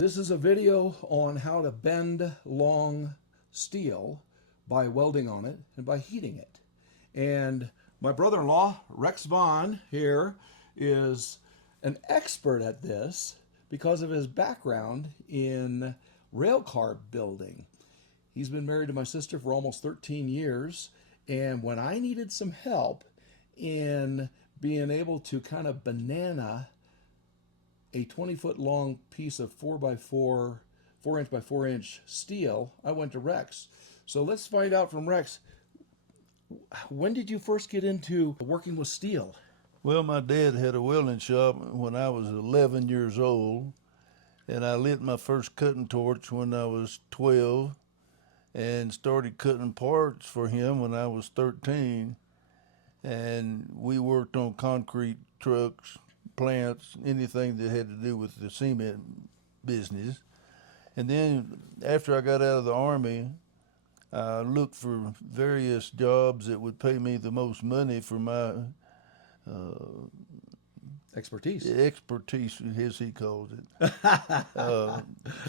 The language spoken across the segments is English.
This is a video on how to bend long steel by welding on it and by heating it. And my brother-in-law, Rex Vaughn, here is an expert at this because of his background in railcar building. He's been married to my sister for almost 13 years, and when I needed some help in being able to kind of banana a 20-foot long piece of 4x4 inch by 4 inch steel, I went to Rex. So let's find out from Rex, when did you first get into working with steel? Well, my dad had a welding shop when I was 11 years old, and I lit my first cutting torch when I was 12 and started cutting parts for him when I was 13. And we worked on concrete trucks, plants, anything that had to do with the cement business. And then after I got out of the Army, I looked for various jobs that would pay me the most money for my Expertise, as he calls it.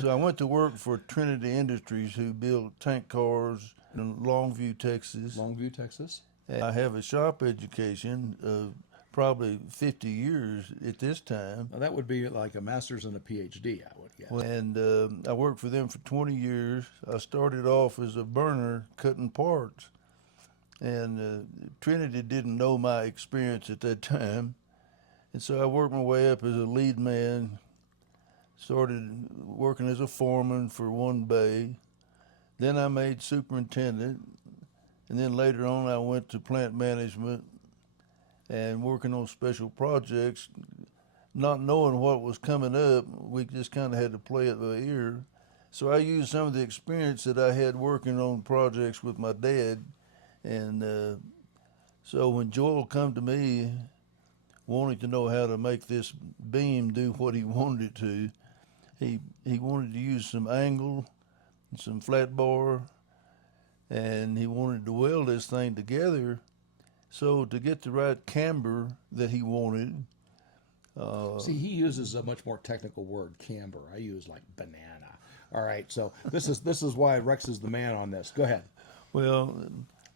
So I went to work for Trinity Industries, who built tank cars in Longview, Texas. Longview, Texas. And I have a shop education of probably 50 years at this time. Now that would be like a master's and a PhD, I would guess. And I worked for them for 20 years. I started off as a burner cutting parts. And Trinity didn't know my experience at that time. And so I worked my way up as a lead man, started working as a foreman for one bay. Then I made superintendent. And then later on I went to plant management and working on special projects. Not knowing what was coming up, we just kind of had to play it by ear. So I used some of the experience that I had working on projects with my dad. And so when Joel come to me wanting to know how to make this beam do what he wanted it to, he wanted to use some angle and some flat bar, and he wanted to weld this thing together. So to get the right camber that he wanted. See, he uses a much more technical word, camber. I use like banana. All right, so this is why Rex is the man on this. Go ahead. Well,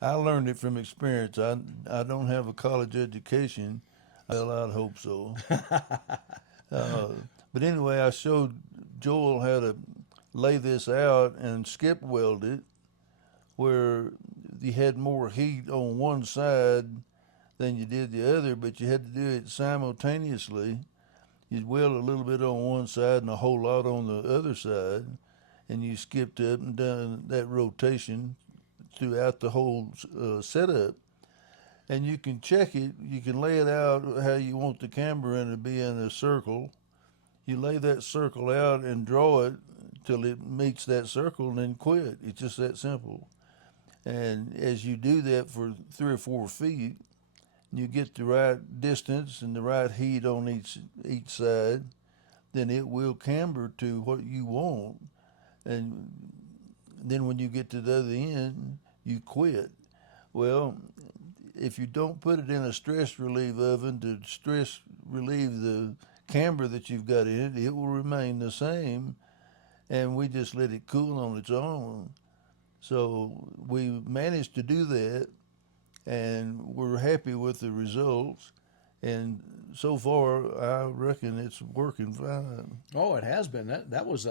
I learned it from experience. I don't have a college education. Well, I'd hope so. But anyway, I showed Joel how to lay this out and skip weld it, where you had more heat on one side than you did the other, but you had to do it simultaneously. You'd weld a little bit on one side and a whole lot on the other side, and you skipped up and down that rotation throughout the whole setup. And you can check it, you can lay it out how you want the cambering to be in a circle. You lay that circle out and draw it till it meets that circle and then quit. It's just that simple. And as you do that for 3 or 4 feet, you get the right distance and the right heat on each side, then it will camber to what you want. And then when you get to the other end, you quit. Well, if you don't put it in a stress relief oven to stress relieve the camber that you've got in it, it will remain the same, and we just let it cool on its own. So we managed to do that, and we're happy with the results. And so far, I reckon it's working fine. Oh, it has been. That was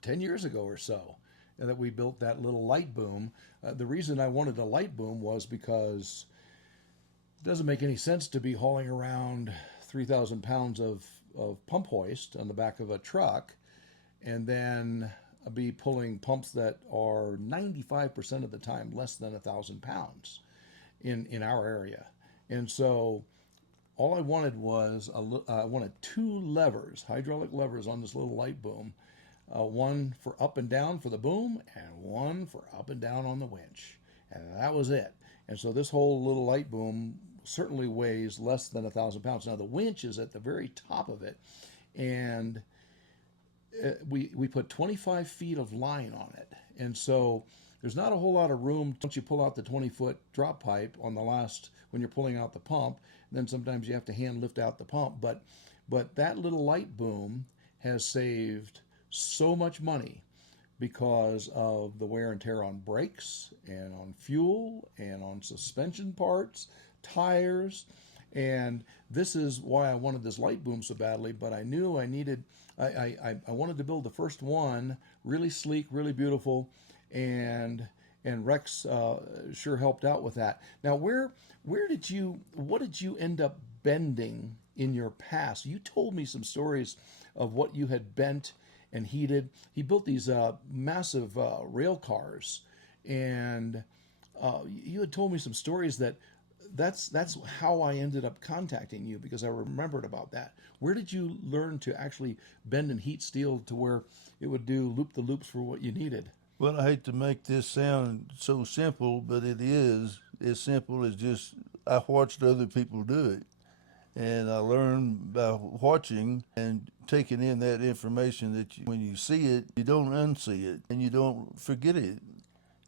10 years ago or so that we built that little light boom. The reason I wanted a light boom was because it doesn't make any sense to be hauling around 3,000 pounds of pump hoist on the back of a truck and then be pulling pumps that are 95% of the time less than 1,000 pounds in our area. And so all I wanted was I wanted 2 levers, hydraulic levers on this little light boom, one for up and down for the boom and one for up and down on the winch. And that was it. And so this whole little light boom certainly weighs less than 1,000 pounds. Now the winch is at the very top of it, and we put 25 feet of line on it. And so there's not a whole lot of room once you pull out the 20-foot drop pipe on the last, when you're pulling out the pump. Then sometimes you have to hand lift out the pump. But that little light boom has saved so much money because of the wear and tear on brakes and on fuel and on suspension parts, tires. And this is why I wanted this light boom so badly, but I knew I wanted to build the first one, really sleek, really beautiful, and Rex sure helped out with that. Now, what did you end up bending in your past? You told me some stories of what you had bent and heated. He built these massive rail cars, and you had told me some stories that's how I ended up contacting you, because I remembered about that. Where did you learn to actually bend and heat steel to where it would do loop the loops for what you needed? Well, I hate to make this sound so simple, but it is as simple as just I watched other people do it. And I learned by watching and taking in that information that when you see it, you don't unsee it and you don't forget it.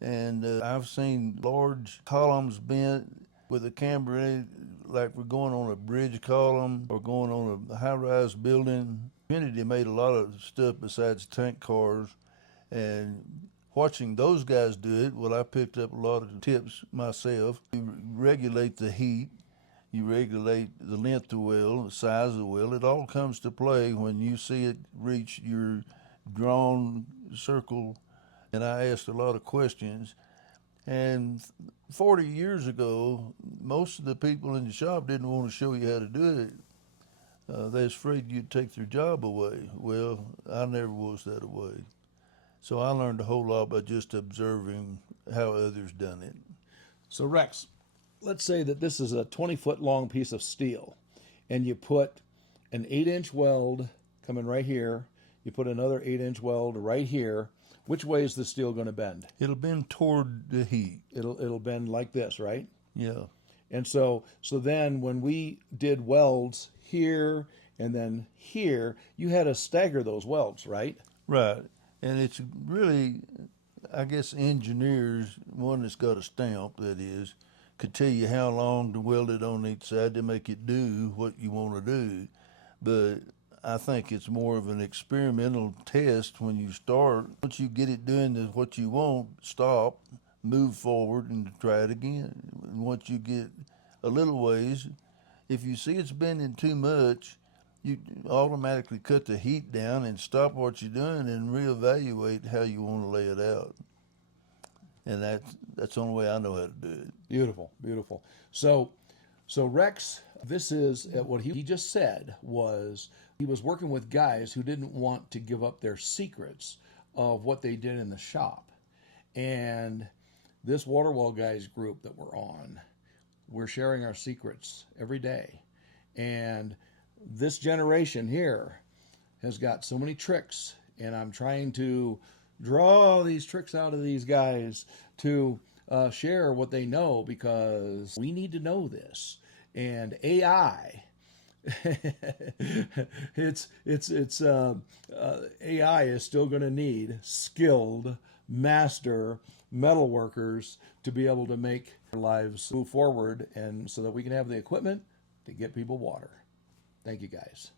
And I've seen large columns bent with a camber in it, like we're going on a bridge column or going on a high-rise building. Trinity made a lot of stuff besides tank cars, and watching those guys do it, well, I picked up a lot of tips myself. You regulate the heat, you regulate the length of the wheel, the size of the wheel. It all comes to play when you see it reach your drawn circle. And I asked a lot of questions. And 40 years ago, most of the people in the shop didn't want to show you how to do it. They was afraid you'd take their job away. Well, I never was that way. So I learned a whole lot by just observing how others done it. So Rex, let's say that this is a 20-foot long piece of steel, and you put an 8-inch weld coming right here. You put another 8-inch weld right here. Which way is the steel going to bend? It'll bend toward the heat. It'll bend like this, right? Yeah. And so then when we did welds here and then here, you had to stagger those welds, right? Right. And it's really, I guess, engineers, one that's got a stamp, that is, could tell you how long to weld it on each side to make it do what you want to do. But I think it's more of an experimental test when you start. Once you get it doing what you want, stop, move forward, and try it again. Once you get a little ways, if you see it's bending too much, you automatically cut the heat down and stop what you're doing and reevaluate how you want to lay it out. And that's the only way I know how to do it. Beautiful, beautiful. So Rex, this is what he just said was he was working with guys who didn't want to give up their secrets of what they did in the shop. And this Waterwall guys group that we're on, we're sharing our secrets every day. And this generation here has got so many tricks, and I'm trying to draw these tricks out of these guys to share what they know, because we need to know this. And AI, AI is still going to need skilled master metal workers to be able to make our lives move forward, and so that we can have the equipment to get people water. Thank you, guys.